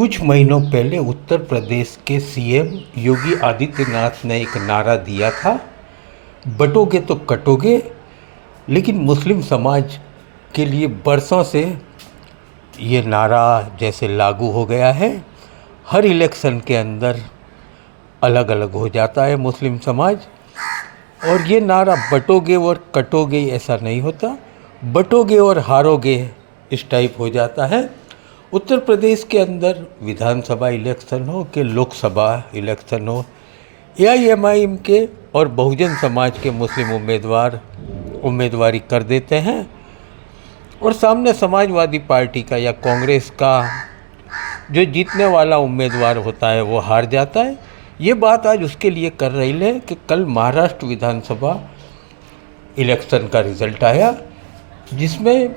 कुछ महीनों पहले उत्तर प्रदेश के सीएम योगी आदित्यनाथ ने एक नारा दिया था, बटोगे तो कटोगे। लेकिन मुस्लिम समाज के लिए बरसों से ये नारा जैसे लागू हो गया है। हर इलेक्शन के अंदर अलग अलग हो जाता है मुस्लिम समाज, और ये नारा बटोगे और कटोगे ऐसा नहीं होता, बटोगे और हारोगे इस टाइप हो जाता है। उत्तर प्रदेश के अंदर विधानसभा इलेक्शन हो कि लोकसभा इलेक्शन हो, एआईएमआईएम के और बहुजन समाज के मुस्लिम उम्मीदवार उम्मीदवारी कर देते हैं और सामने समाजवादी पार्टी का या कांग्रेस का जो जीतने वाला उम्मीदवार होता है वो हार जाता है। ये बात आज उसके लिए कर रही है कि कल महाराष्ट्र विधानसभा इलेक्शन का रिज़ल्ट आया, जिसमें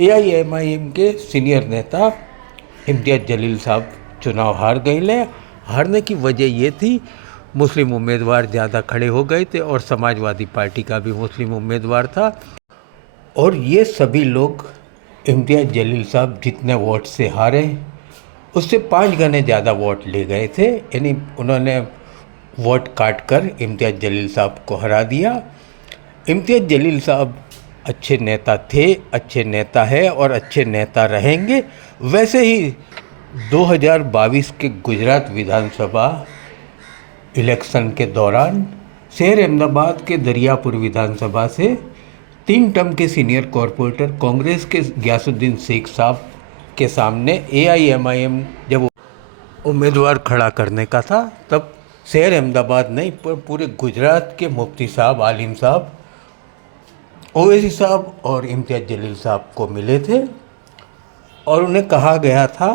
एआईएमआईएम के सीनियर नेता इम्तियाज़ जलील साहब चुनाव हार गए। हारने की वजह ये थी, मुस्लिम उम्मीदवार ज़्यादा खड़े हो गए थे और समाजवादी पार्टी का भी मुस्लिम उम्मीदवार था, और ये सभी लोग इम्तियाज़ जलील साहब जितने वोट से हारे उससे 5 गुने ज़्यादा वोट ले गए थे। यानी उन्होंने वोट काट कर इम्तियाज़ जलील साहब को हरा दिया। इम्तियाज़ जलील साहब अच्छे नेता थे, अच्छे नेता है और अच्छे नेता रहेंगे। वैसे ही 2022 के गुजरात विधानसभा इलेक्शन के दौरान शहर अहमदाबाद के दरियापुर विधानसभा से 3 टर्म के सीनियर कॉरपोरेटर कांग्रेस के गयासुद्दीन शेख साहब के सामने एआईएमआईएम जब उम्मीदवार खड़ा करने का था, तब शहर अहमदाबाद नहीं पर पूरे गुजरात के मुफ्ती साहब, आलिम साहब, ओवैसी साहब और इम्तियाज़ जलील साहब को मिले थे और उन्हें कहा गया था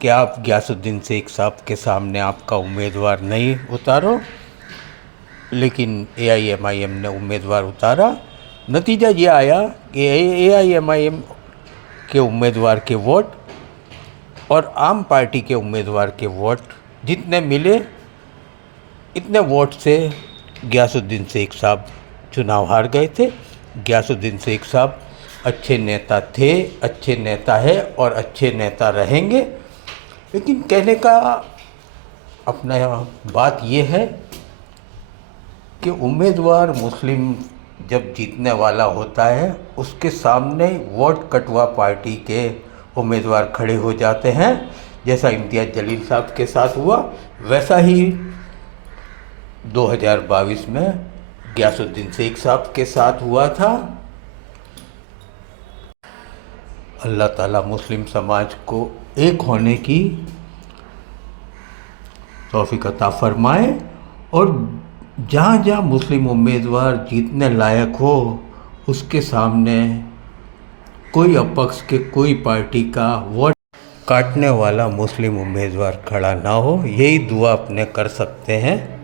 कि आप गयासुद्दीन शेख साहब के सामने आपका उम्मीदवार नहीं उतारो। लेकिन एआईएमआईएम ने उम्मीदवार उतारा। नतीजा ये आया कि एआईएमआईएम के उम्मीदवार के वोट और आम पार्टी के उम्मीदवार के वोट जितने मिले, इतने वोट से गयासुद्दीन शेख साहब चुनाव हार गए थे। गयासुद्दीन शेख साहब अच्छे नेता थे, अच्छे नेता है और अच्छे नेता रहेंगे। लेकिन कहने का अपना बात ये है कि उम्मीदवार मुस्लिम जब जीतने वाला होता है उसके सामने वोट कटवा पार्टी के उम्मीदवार खड़े हो जाते हैं। जैसा इम्तियाज़ जलील साहब के साथ हुआ, वैसा ही 2022 में गयासुद्दीन शेख साहब के साथ हुआ था। अल्लाह ताला मुस्लिम समाज को एक होने की तौफीक अता फरमाए और जहाँ जहाँ मुस्लिम उम्मीदवार जीतने लायक हो उसके सामने कोई अपक्ष के कोई पार्टी का वोट काटने वाला मुस्लिम उम्मीदवार खड़ा ना हो, यही दुआ अपने कर सकते हैं।